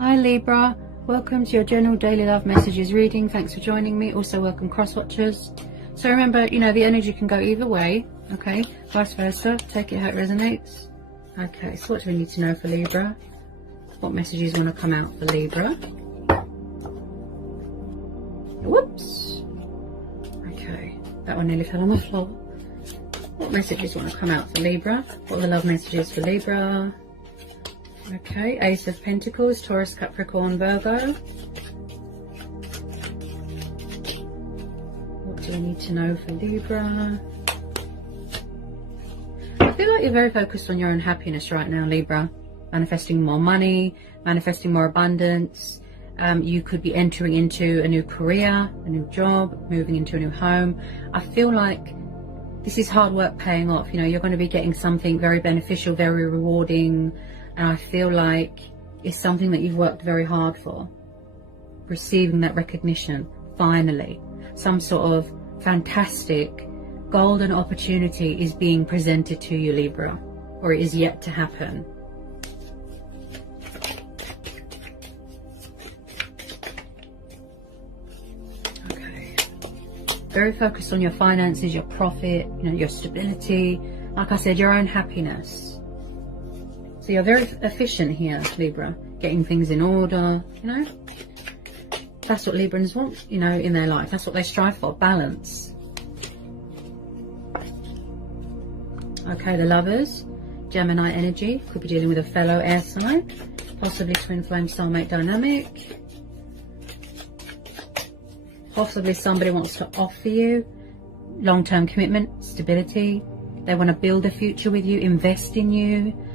Hi Libra, welcome to your general daily love messages reading. Thanks for joining me. Also welcome cross watchers. So remember, you know, the energy can go either way, okay? Vice versa, take it how it resonates. Okay, so what do we need to know for Libra? What messages want to come out for Libra? Whoops. Okay, that one nearly fell on the floor. What messages want to come out for Libra? What are the love messages for Libra? Okay, Ace of Pentacles, Taurus, Capricorn, Virgo. What do we need to know for Libra? I feel like you're very focused on your own happiness right now, Libra. Manifesting more money, manifesting more abundance. You could be entering into a new career, a new job, moving into a new home. I feel like this is hard work paying off. You know, you're going to be getting something very beneficial, very rewarding. And I feel like it's something that you've worked very hard for. Receiving that recognition, finally. Some sort of fantastic golden opportunity is being presented to you, Libra. Or it is yet to happen. Okay. Very focused on your finances, your profit, you know, your stability. Like I said, your own happiness. So you're very efficient here, Libra, getting things in order, you know. That's what Librans want, you know, in their life. That's what they strive for, balance. Okay, the Lovers, Gemini energy, could be dealing with a fellow air sign, possibly twin flame soulmate dynamic. Possibly somebody wants to offer you long-term commitment, stability. They want to build a future with you, invest in you.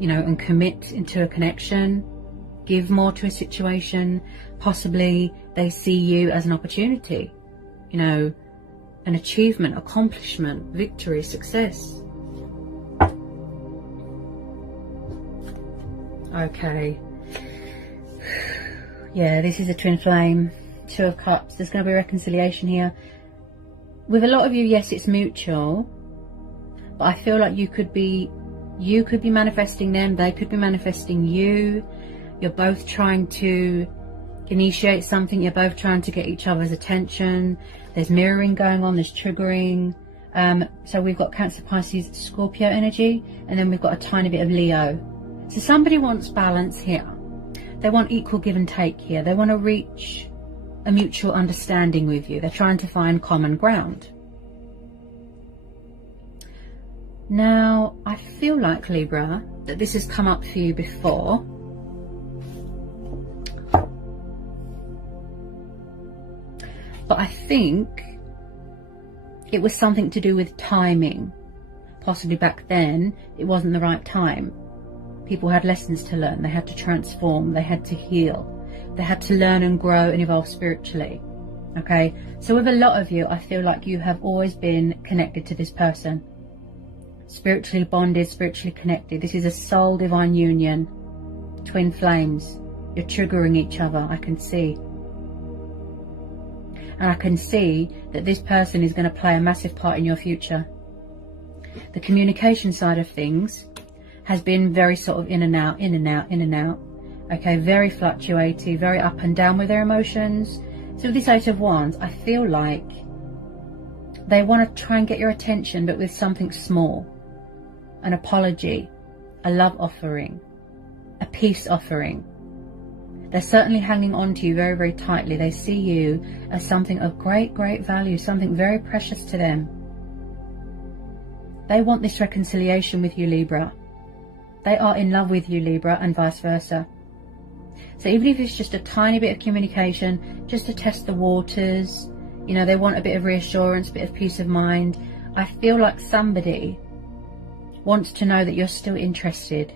You know, and commit into a connection, give more to a situation. Possibly they see you as an opportunity, you know, an achievement, accomplishment, victory, success. Okay. Yeah, this is a twin flame, Two of Cups. There's going to be reconciliation here. With a lot of you, yes, it's mutual, but I feel like you could be manifesting them, they could be manifesting you. You're both trying to initiate something, you're both trying to get each other's attention. There's mirroring going on, there's triggering. So we've got Cancer, Pisces, Scorpio energy, and then we've got a tiny bit of Leo. So somebody wants balance here. They want equal give and take here. They want to reach a mutual understanding with you. They're trying to find common ground. Now, I feel like, Libra, that this has come up for you before. But I think it was something to do with timing. Possibly back then, it wasn't the right time. People had lessons to learn. They had to transform. They had to heal. They had to learn and grow and evolve spiritually. Okay? So with a lot of you, I feel like you have always been connected to this person. Spiritually bonded, spiritually connected. This is a soul divine union. Twin flames. You're triggering each other, I can see. And I can see that this person is going to play a massive part in your future. The communication side of things has been very sort of in and out, in and out, in and out. Okay, very fluctuating, very up and down with their emotions. So with this Eight of Wands, I feel like they want to try and get your attention, but with something small. An apology, a love offering, a peace offering. They're certainly hanging on to you very, very tightly. They see you as something of great, great value, something very precious to them. They want this reconciliation with you, Libra. They are in love with you, Libra, and vice versa. So even if it's just a tiny bit of communication, just to test the waters, you know, they want a bit of reassurance, a bit of peace of mind. I feel like somebody wants to know that you're still interested.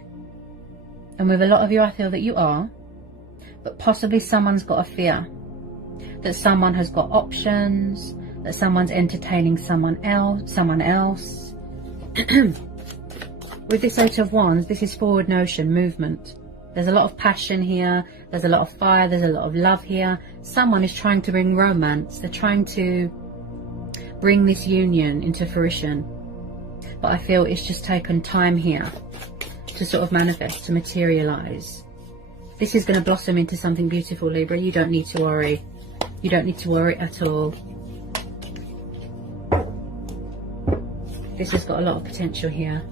And with a lot of you, I feel that you are. But possibly someone's got a fear. That someone has got options. That someone's entertaining someone else. With this Eight of Wands, this is forward motion, movement. There's a lot of passion here. There's a lot of fire. There's a lot of love here. Someone is trying to bring romance. They're trying to bring this union into fruition. But I feel it's just taken time here to sort of manifest, to materialize. This is going to blossom into something beautiful, Libra. You don't need to worry. You don't need to worry at all. This has got a lot of potential here.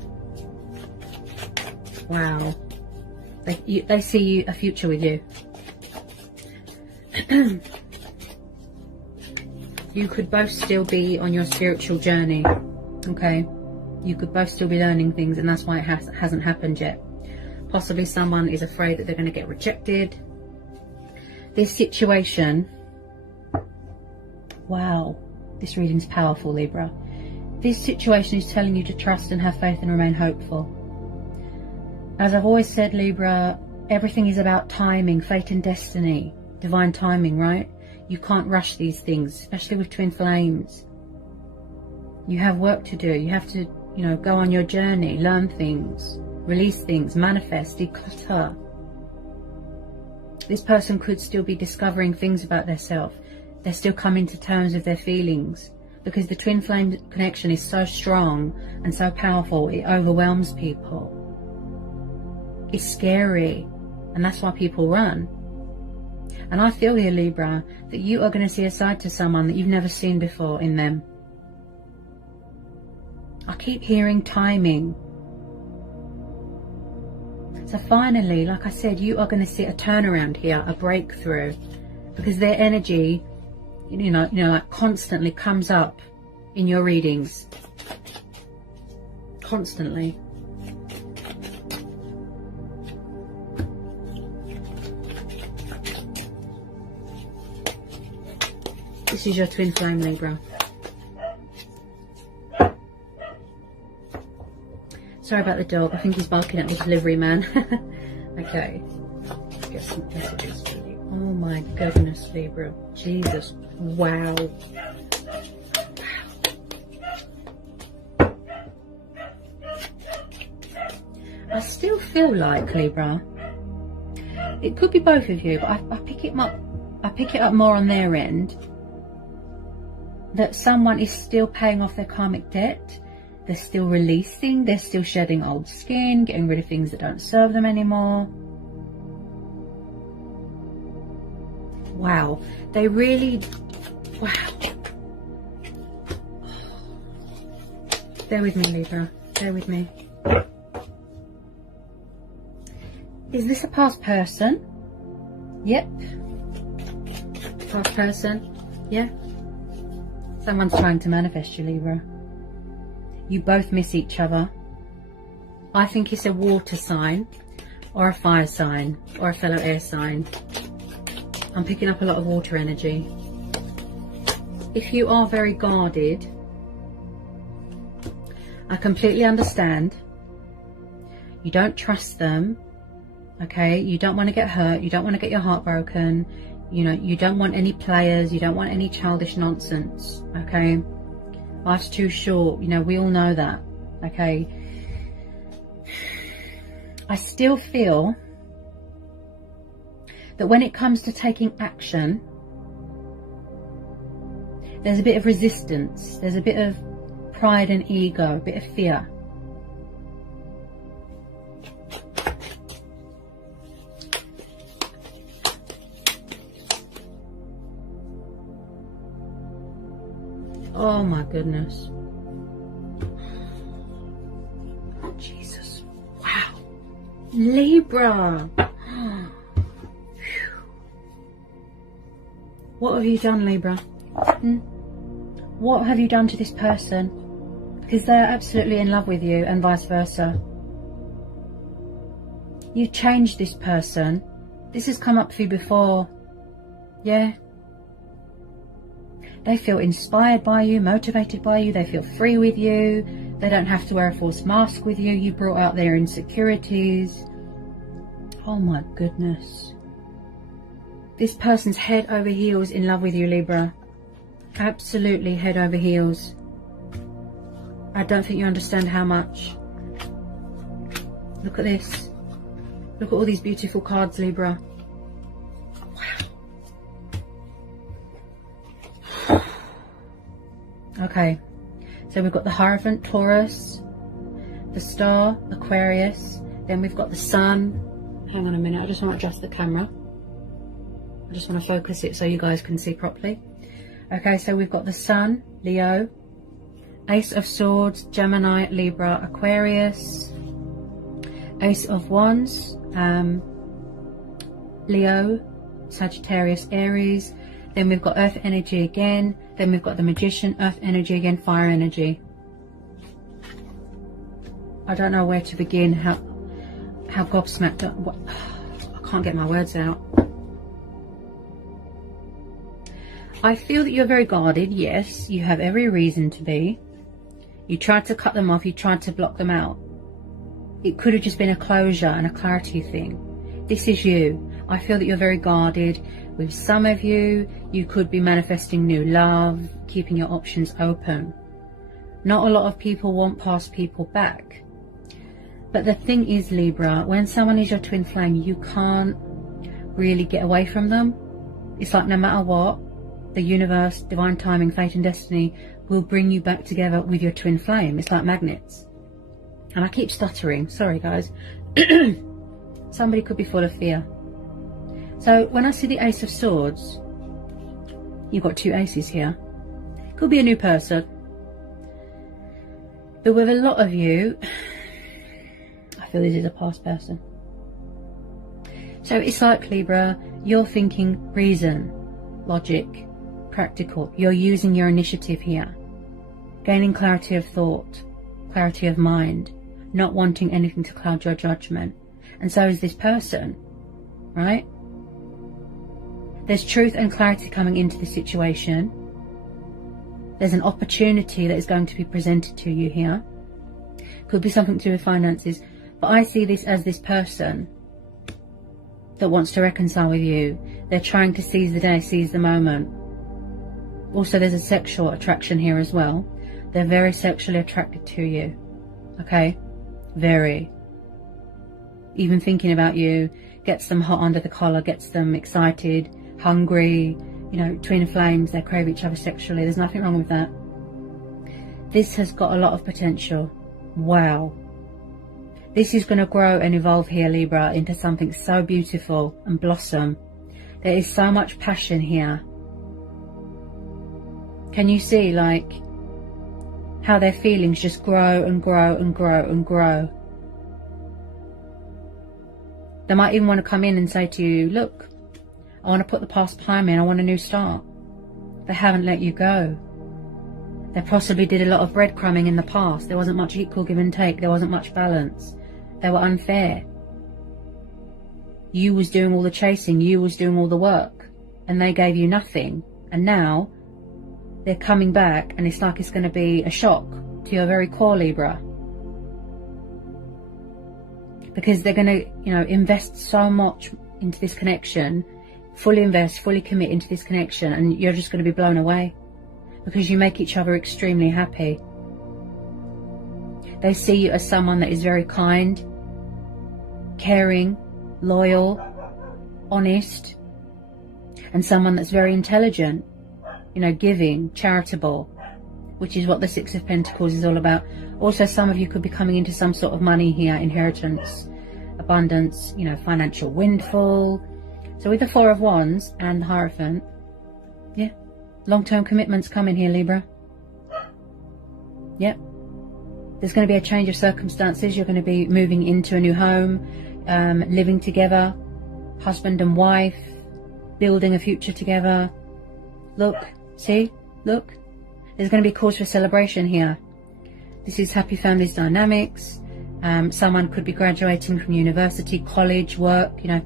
Wow. They see a future with you. You could both still be on your spiritual journey. Okay? You could both still be learning things, and that's why it hasn't happened yet. Possibly someone is afraid that they're going to get rejected. This situation... Wow. This reading's powerful, Libra. This situation is telling you to trust and have faith and remain hopeful. As I've always said, Libra, everything is about timing, fate and destiny. Divine timing, right? You can't rush these things, especially with twin flames. You have work to do. You have to, you know, go on your journey, learn things, release things, manifest, declutter. This person could still be discovering things about themselves. They're still coming to terms with their feelings, because the twin flame connection is so strong and so powerful, it overwhelms people. It's scary, and that's why people run. And I feel here, Libra, that you are going to see a side to someone that you've never seen before in them. I keep hearing timing. So finally, like I said, you are going to see a turnaround here, a breakthrough, because their energy, you know, like constantly comes up in your readings. Constantly. This is your twin flame, Libra. Sorry about the dog. I think he's barking at the delivery man. Okay. Let's get some messages for you. Oh my goodness, Libra. Jesus. Wow. I still feel like, Libra, it could be both of you, but I pick it up more on their end, that someone is still paying off their karmic debt. They're still releasing, they're still shedding old skin, getting rid of things that don't serve them anymore. Wow, they really, wow. Bear with me, Libra, bear with me. Is this a past person? Yep. Past person, yeah. Someone's trying to manifest you, Libra. You both miss each other. I think it's a water sign, or a fire sign, or a fellow air sign. I'm picking up a lot of water energy. If you are very guarded, I completely understand. You don't trust them, okay? You don't want to get hurt. You don't want to get your heart broken. You know, you don't want any players. You don't want any childish nonsense, okay? Life's too short. You know, we all know that, okay? I still feel that when it comes to taking action, there's a bit of resistance. There's a bit of pride and ego, a bit of fear. Oh my goodness. Jesus. Wow. Libra. What have you done, Libra? What have you done to this person? Because they're absolutely in love with you, and vice versa. You changed this person. This has come up for you before. Yeah. They feel inspired by you, motivated by you. They feel free with you. They don't have to wear a false mask with you. You brought out their insecurities. Oh my goodness. This person's head over heels in love with you, Libra. Absolutely head over heels. I don't think you understand how much. Look at this. Look at all these beautiful cards, Libra. Wow. Okay. So we've got the Hierophant, Taurus, the Star, Aquarius. Then we've got the Sun, hang on a minute, I just want to adjust the camera. I just want to focus it so you guys can see properly. Okay, so we've got the Sun, Leo, Ace of Swords, Gemini, Libra, Aquarius, Ace of Wands, Leo, Sagittarius, Aries. Then we've got Earth energy again. Then we've got the Magician, Earth energy again, Fire energy. I don't know where to begin, how gobsmacked. I can't get my words out. I feel that you're very guarded. Yes, you have every reason to be. You tried to cut them off. You tried to block them out. It could have just been a closure and a clarity thing. This is you. I feel that you're very guarded. With some of you, you could be manifesting new love, keeping your options open. Not a lot of people want past people back. But the thing is, Libra, when someone is your twin flame, you can't really get away from them. It's like no matter what, the universe, divine timing, fate and destiny will bring you back together with your twin flame. It's like magnets. And I keep stuttering. Sorry, guys. Somebody could be full of fear. So when I see the Ace of Swords, you've got two aces here. Could be a new person. But with a lot of you, I feel this is a past person. So it's like, Libra, you're thinking reason, logic, practical. You're using your initiative here. Gaining clarity of thought, clarity of mind, not wanting anything to cloud your judgment. And so is this person, right? There's truth and clarity coming into the situation. There's an opportunity that is going to be presented to you here. Could be something to do with finances. But I see this as this person that wants to reconcile with you. They're trying to seize the day, seize the moment. Also, there's a sexual attraction here as well. They're very sexually attracted to you. Okay? Very. Even thinking about you gets them hot under the collar, gets them excited, hungry. You know, twin flames, they crave each other sexually. There's nothing wrong with that. This has got a lot of potential. Wow. This is going to grow and evolve here, Libra, into something so beautiful and blossom. There is so much passion here. Can you see, like, how their feelings just grow and grow and grow and grow? They might even want to come in and say to you, look, I want to put the past behind me and I want a new start. They haven't let you go. They possibly did a lot of breadcrumbing in the past. There wasn't much equal give and take. There wasn't much balance. They were unfair. You was doing all the chasing. You was doing all the work. And they gave you nothing. And now they're coming back and it's like it's going to be a shock to your very core, Libra. Because they're going to, you know, invest so much into this connection. Fully invest, fully commit into this connection, and you're just going to be blown away because you make each other extremely happy. They see you as someone that is very kind, caring, loyal, honest, and someone that's very intelligent, you know, giving, charitable, which is what the Six of Pentacles is all about. Also, some of you could be coming into some sort of money here, inheritance, abundance, you know, financial windfall. So with the Four of Wands and the Hierophant, yeah, long-term commitments coming here, Libra. Yep. There's going to be a change of circumstances. You're going to be moving into a new home, living together, husband and wife, building a future together. Look, see, look. There's going to be cause for celebration here. This is happy families dynamics. Someone could be graduating from university, college, work, you know.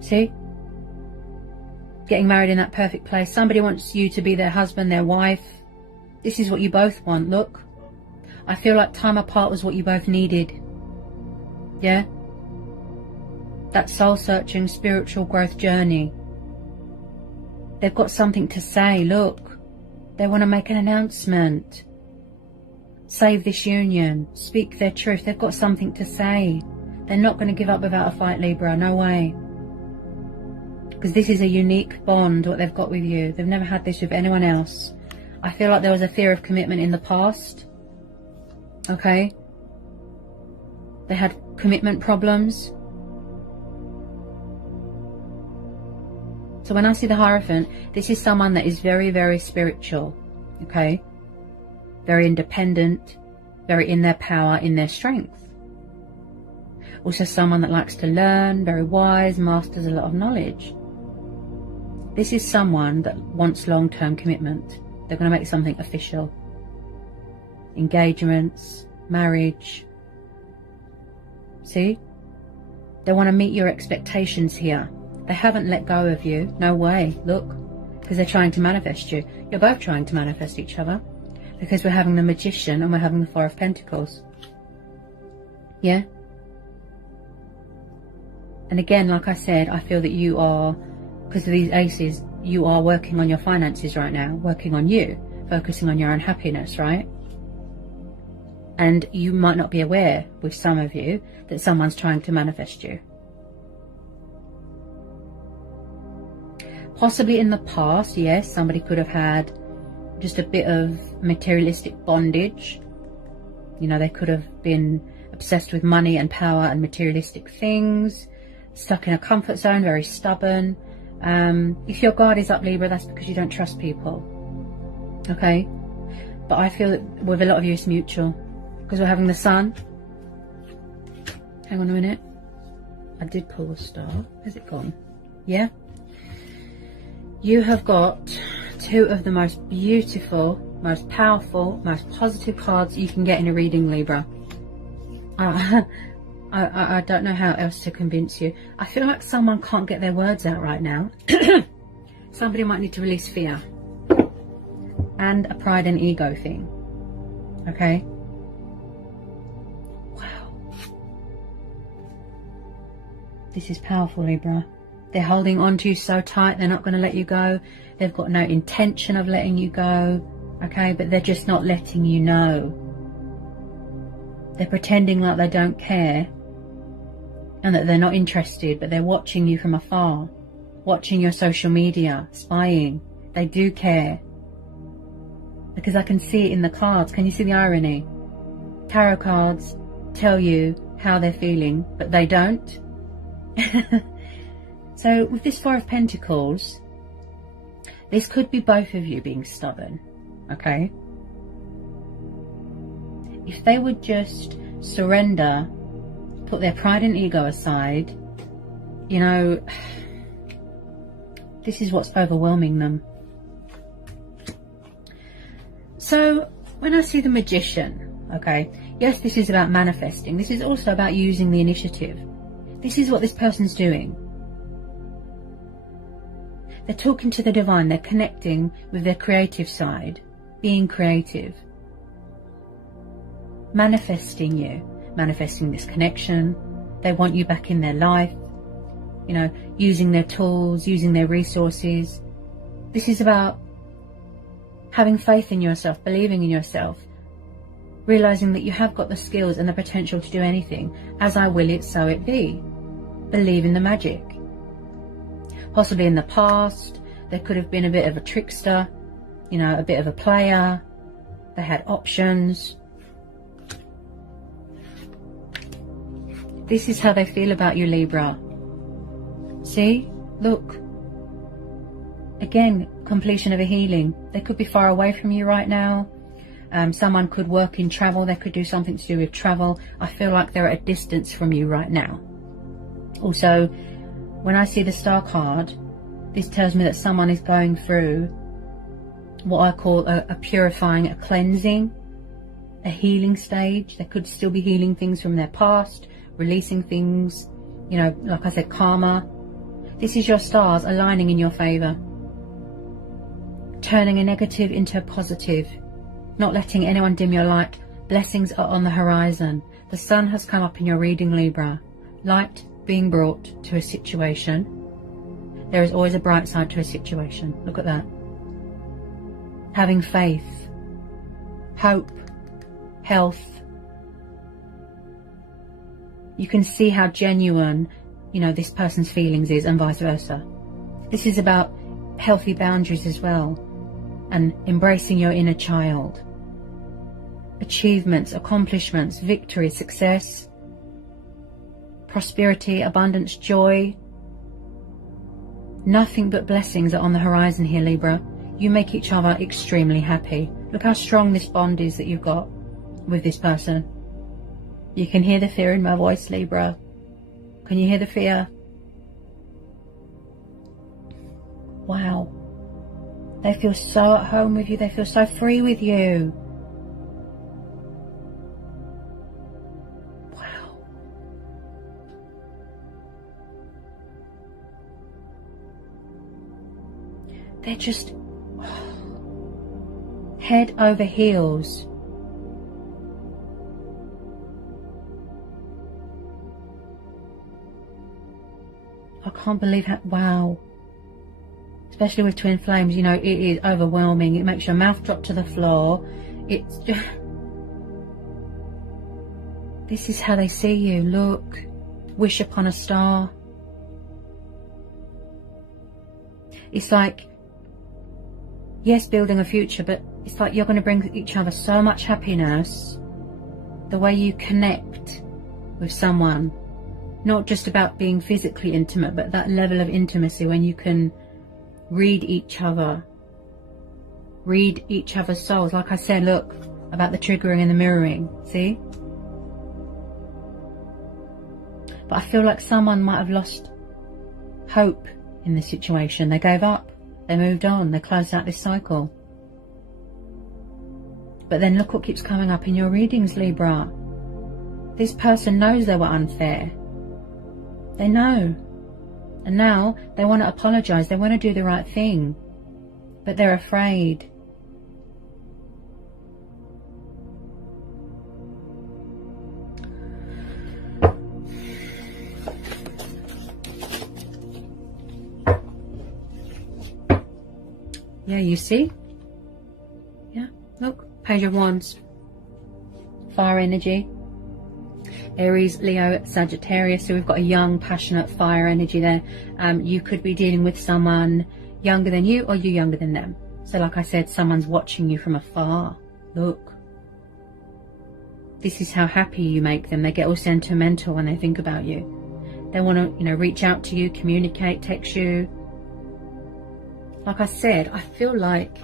See? Getting married in that perfect place. Somebody wants you to be their husband, their wife. This is what you both want. Look. I feel like time apart was what you both needed. Yeah? That soul-searching, spiritual growth journey. They've got something to say. Look. They want to make an announcement. Save this union. Speak their truth. They've got something to say. They're not going to give up without a fight, Libra. No way. Because this is a unique bond, what they've got with you. They've never had this with anyone else. I feel like there was a fear of commitment in the past. Okay? They had commitment problems. So when I see the Hierophant, this is someone that is very, very spiritual, okay? Very independent, very in their power, in their strength. Also someone that likes to learn, very wise, masters a lot of knowledge. This is someone that wants long-term commitment. They're going to make something official. Engagements, marriage. See? They want to meet your expectations here. They haven't let go of you. No way. Look. Because they're trying to manifest you. You're both trying to manifest each other. Because we're having the Magician and we're having the Four of Pentacles. Yeah? And again, like I said, I feel that you are, because of these aces, you are working on your finances right now. Working on you. Focusing on your own happiness, right? And you might not be aware, with some of you, that someone's trying to manifest you. Possibly in the past, yes, somebody could have had just a bit of materialistic bondage. You know, they could have been obsessed with money and power and materialistic things, stuck in a comfort zone, very stubborn. If your guard is up, Libra, that's because you don't trust people. Okay? But I feel that with a lot of you it's mutual. Because we're having the Sun. Hang on a minute. I did pull the star. Has it gone? Yeah? You have got two of the most beautiful, most powerful, most positive cards you can get in a reading, Libra. I don't know how else to convince you. I feel like someone can't get their words out right now. Somebody might need to release fear. And a pride and ego thing. Okay? Wow. This is powerful, Libra. They're holding on to you so tight, they're not going to let you go. They've got no intention of letting you go. Okay? But they're just not letting you know. They're pretending like they don't care. And that they're not interested, but they're watching you from afar. Watching your social media, spying. They do care. Because I can see it in the cards. Can you see the irony? Tarot cards tell you how they're feeling, but they don't. So with this Four of Pentacles, this could be both of you being stubborn. Okay? If they would just surrender, put their pride and ego aside, you know, this is what's overwhelming them. So when I see the Magician, okay, yes, this is about manifesting. This is also about using the initiative. This is what this person's doing. They're talking to the divine. They're connecting with their creative side, being creative, manifesting you, manifesting this connection. They want you back in their life, you know, using their tools, using their resources. This is about having faith in yourself, believing in yourself, realizing that you have got the skills and the potential to do anything. As I will it, so it be. Believe in the magic. Possibly in the past, there could have been a bit of a trickster, you know, a bit of a player. They had options. This is how they feel about you, Libra. See? Look. Again, completion of a healing. They could be far away from you right now. Someone could work in travel. They could do something to do with travel. I feel like they're at a distance from you right now. Also, when I see the Star card, this tells me that someone is going through what I call a purifying, a cleansing, a healing stage. They could still be healing things from their past, releasing things, you know, like I said, karma. This is your stars aligning in your favor. Turning a negative into a positive. Not letting anyone dim your light. Blessings are on the horizon. The sun has come up in your reading, Libra. Light being brought to a situation. There is always a bright side to a situation. Look at that. Having faith, hope, health. You can see how genuine, you know, this person's feelings is, and vice versa. This is about healthy boundaries as well, and embracing your inner child. Achievements, accomplishments, victory, success, prosperity, abundance, joy. Nothing but blessings are on the horizon here, Libra. You make each other extremely happy. Look how strong this bond is that you've got with this person. You can hear the fear in my voice, Libra. Can you hear the fear? Wow. They feel so at home with you. They feel so free with you. Wow. They're just head over heels. I can't believe how, wow. Especially with twin flames, you know, it is overwhelming. It makes your mouth drop to the floor. It's just... This is how they see you. Look. Wish upon a star. It's like, yes, building a future, but it's like you're going to bring each other so much happiness. The way you connect with someone. Not just about being physically intimate, but that level of intimacy when you can read each other, read each other's souls. Like I said, look, about the triggering and the mirroring, see? But I feel like someone might have lost hope in the situation. They gave up, they moved on, they closed out this cycle. But then look what keeps coming up in your readings, Libra. This person knows they were unfair. They know. And now they want to apologize. They want to do the right thing. But they're afraid. Yeah, you see? Yeah, look. Page of Wands. Fire energy. Aries, Leo, Sagittarius. So we've got a young, passionate fire energy there. You could be dealing with someone younger than you, or you younger than them. So like I said, someone's watching you from afar. Look. This is how happy you make them. They get all sentimental when they think about you. They want to, you know, reach out to you, communicate, text you. Like I said, I feel like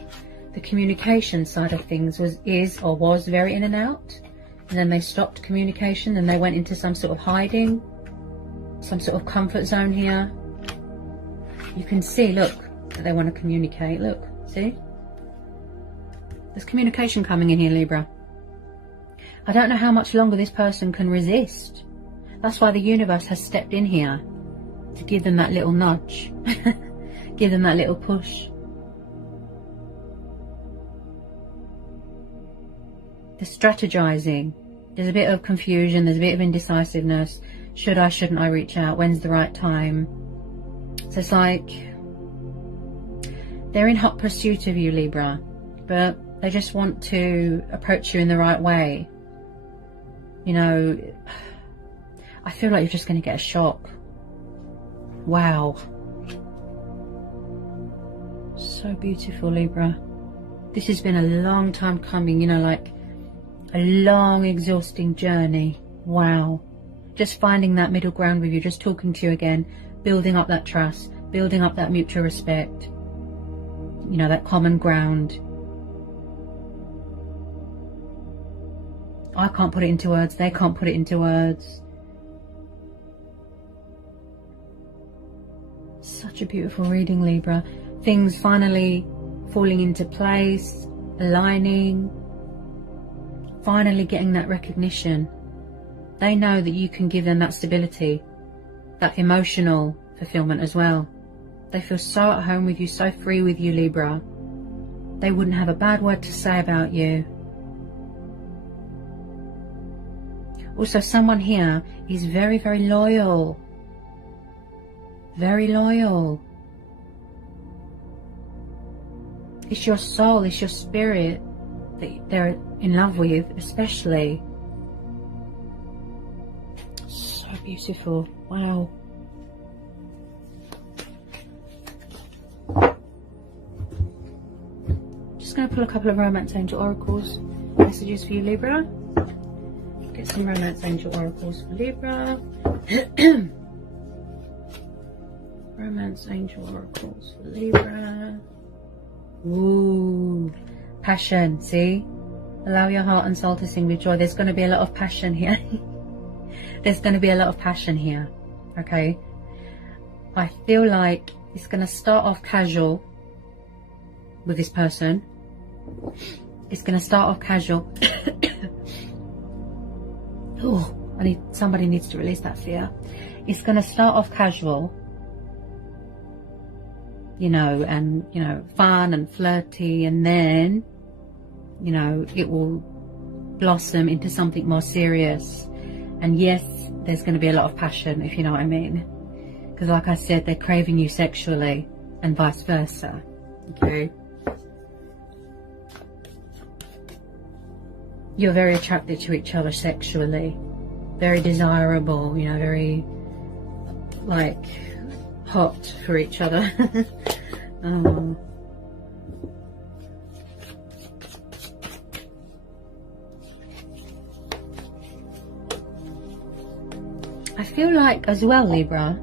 the communication side of things was very in and out. And then they stopped communication and they went into some sort of hiding, some sort of comfort zone here. You can see, look, that they want to communicate. Look, see? There's communication coming in here, Libra. I don't know how much longer this person can resist. That's why the universe has stepped in here to give them that little nudge, give them that little push. They're strategizing. There's a bit of confusion, there's a bit of indecisiveness. Should I, shouldn't I reach out? When's the right time? So it's like they're in hot pursuit of you, Libra, but they just want to approach you in the right way. You know, I feel like you're just going to get a shock. Wow. So beautiful, Libra. This has been a long time coming, you know, like a long, exhausting journey. Wow. Just finding that middle ground with you, just talking to you again, building up that trust, building up that mutual respect, you know, that common ground. I can't put it into words, they can't put it into words. Such a beautiful reading, Libra. Things finally falling into place, aligning, finally getting that recognition. They know that you can give them that stability, that emotional fulfillment as well. They feel so at home with you, so free with you, Libra. They wouldn't have a bad word to say about you. Also, someone here is very, very loyal. Very loyal. It's your soul, it's your spirit that they're in love with, especially. So beautiful. Wow. Just going to pull a couple of romance angel oracles messages for you, Libra. Get some romance angel oracles for Libra. Romance Angel Oracles for Libra. Ooh, passion, see? Allow your heart and soul to sing with joy. There's going to be a lot of passion here. There's going to be a lot of passion here, okay? I feel like it's going to start off casual with this person. It's going to start off casual. Oh, somebody needs to release that fear. It's going to start off casual, you know, and, you know, fun and flirty, and then, you know, it will blossom into something more serious. And yes, there's going to be a lot of passion, if you know what I mean. Because like I said, they're craving you sexually and vice versa. Okay. You're very attracted to each other sexually. Very desirable, you know, very, like, hot for each other. I feel like as well, Libra,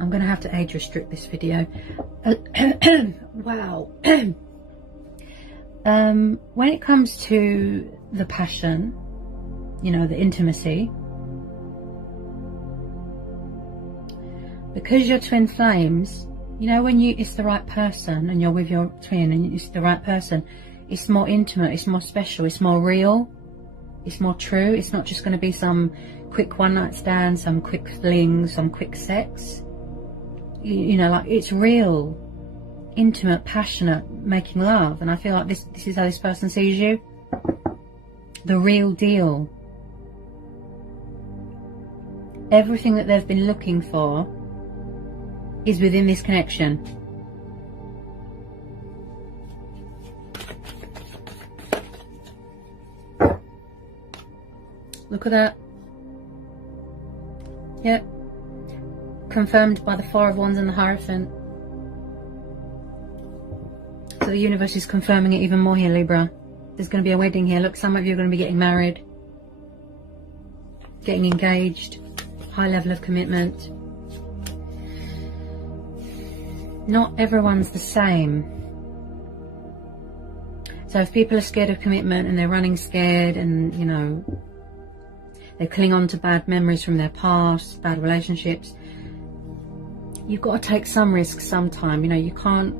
I'm going to have to age restrict this video. Wow. When it comes to the passion, you know, the intimacy, because you're twin flames, you know, when it's the right person and you're with your twin and it's the right person, it's more intimate, it's more special, it's more real, it's more true. It's not just going to be some quick one night stand, some quick fling, some quick sex. You know, like, it's real, intimate, passionate, making love. And I feel like this is how this person sees you. The real deal. Everything that they've been looking for is within this connection. Look at that. Yep. Confirmed by the Four of Wands and the Hierophant. So the universe is confirming it even more here, Libra. There's going to be a wedding here. Look, some of you are going to be getting married, getting engaged, high level of commitment. Not everyone's the same. So if people are scared of commitment and they're running scared and, you know, they cling on to bad memories from their past, bad relationships, you've got to take some risks sometime. You know, you can't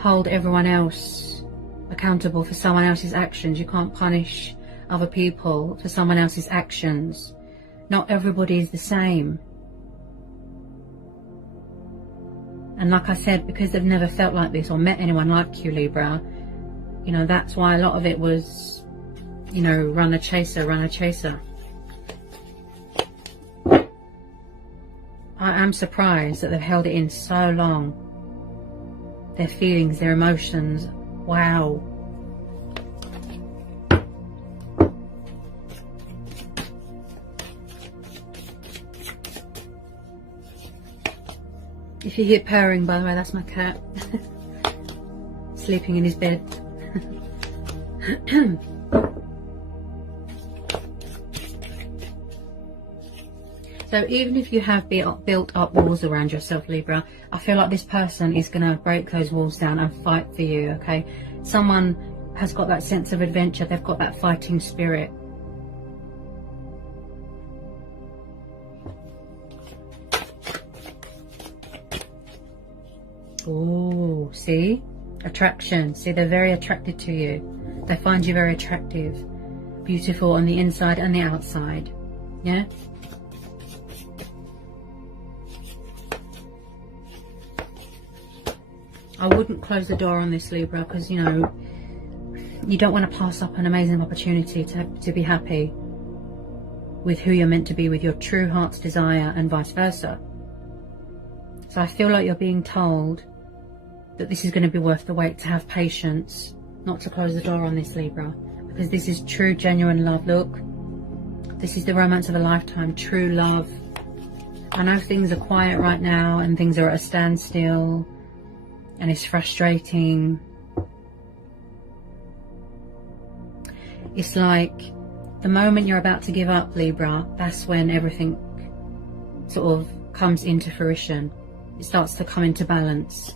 hold everyone else accountable for someone else's actions. You can't punish other people for someone else's actions. Not everybody is the same. And like I said, because they've never felt like this or met anyone like you, Libra, you know, that's why a lot of it was, you know, runner chaser, runner chaser. I am surprised that they've held it in so long. Their feelings, their emotions. Wow. If you hear purring, by the way, that's my cat. Sleeping in his bed. So even if you have built up walls around yourself, Libra, I feel like this person is going to break those walls down and fight for you, okay? Someone has got that sense of adventure. They've got that fighting spirit. Oh, see? Attraction. See, they're very attracted to you. They find you very attractive. Beautiful on the inside and the outside. Yeah? I wouldn't close the door on this, Libra, because, you know, you don't want to pass up an amazing opportunity to be happy with who you're meant to be, with your true heart's desire, and vice versa. So I feel like you're being told that this is going to be worth the wait, to have patience, not to close the door on this, Libra, because this is true, genuine love. Look, this is the romance of a lifetime, true love. I know things are quiet right now and things are at a standstill and it's frustrating. It's like the moment you're about to give up, Libra, that's when everything sort of comes into fruition. It starts to come into balance.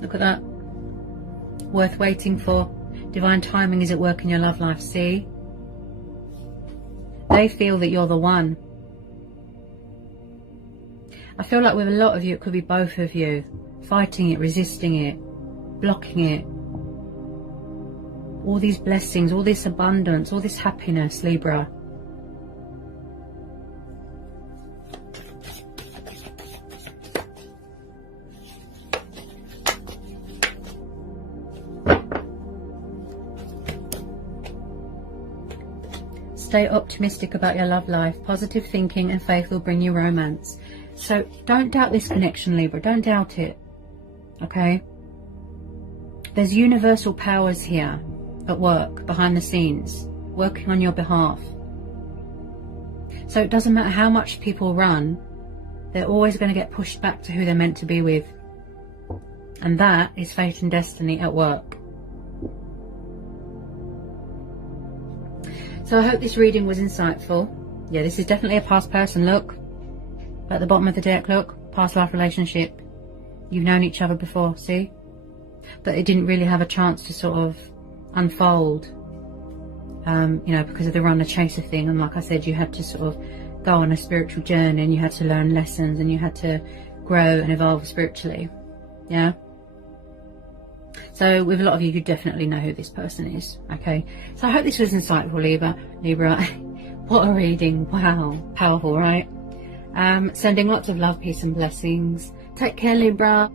Look at that. Worth waiting for. Divine timing is at work in your love life. See? They feel that you're the one. I feel like with a lot of you, it could be both of you. Fighting it, resisting it, blocking it. All these blessings, all this abundance, all this happiness, Libra. Stay optimistic about your love life. Positive thinking and faith will bring you romance. So don't doubt this connection, Libra. Don't doubt it. Okay? There's universal powers here at work, behind the scenes, working on your behalf. So it doesn't matter how much people run, they're always going to get pushed back to who they're meant to be with. And that is fate and destiny at work. So I hope this reading was insightful. Yeah, this is definitely a past person. Look, at the bottom of the deck, look, past life relationship. You've known each other before, see? But it didn't really have a chance to sort of unfold, you know, because of the runner chaser thing. And like I said, you had to sort of go on a spiritual journey, and you had to learn lessons, and you had to grow and evolve spiritually. Yeah? So with a lot of you, you definitely know who this person is. Okay, so I hope this was insightful, Libra. What a reading. Wow, powerful, right? Sending lots of love, peace and blessings. Take care, Libra.